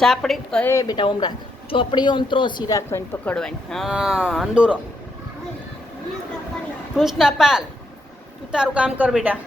ચાપડી એ બેટા ઓમ રાખ, ચોપડી ઓમ ત્રોસી રાખવાની પકડવાની. હા અંદુરો. કૃષ્ણ પાલ, તું તારું કામ કર બેટા.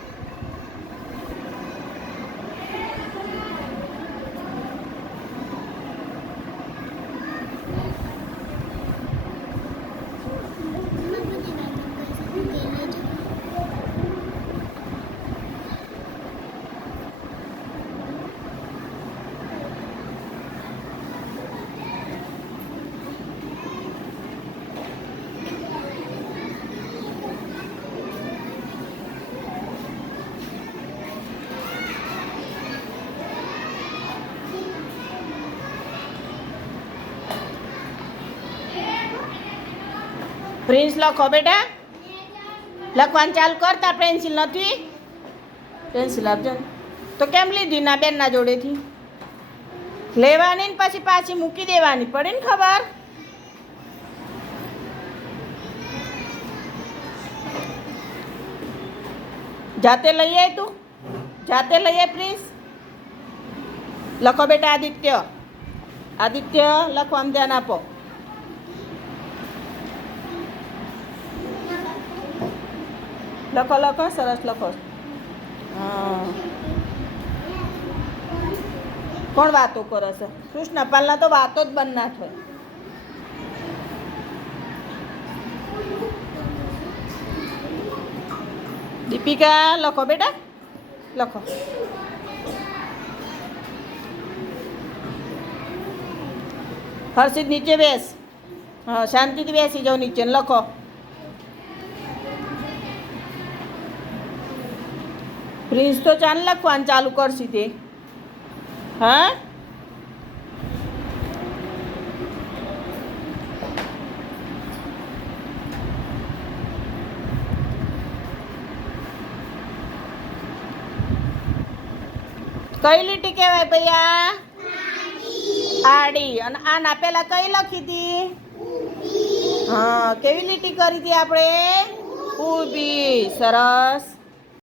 પ્રિન્સ લખો બેટા, લખવાનું ચાલુ કર. તાર પેન્સિલ નથી? પેન્સિલ આપજો. તો કેમ લીધી ના બેનના જોડેથી? લેવાની ને પછી પાછી મૂકી દેવાની પડે ને, ખબર? જાતે લઈ આય તું, જાતે લઈ આય પ્રિન્સ. લખો બેટા આદિત્ય, આદિત્ય લખવામાં ધ્યાન આપો. લખો લખો, સરસ લખો. હા કોણ વાતો કરે છે? કૃષ્ણ પાલના તો વાતો જ બંધ ના થાય. દીપિકા લખો બેટા, લખો. હર્ષિત નીચે બેસ. હા શાંતિથી બેસી જાઓ નીચે, લખો. પ્રિન્સ તો ચાલ લખવાનું ચાલુ કરશી તે. હા કઈ લીટી કહેવાય ભૈયા? આડી. અને આના પેલા કઈ લખી હતી? હા કેવી લીટી કરી હતી આપણે? ઊભી. સરસ.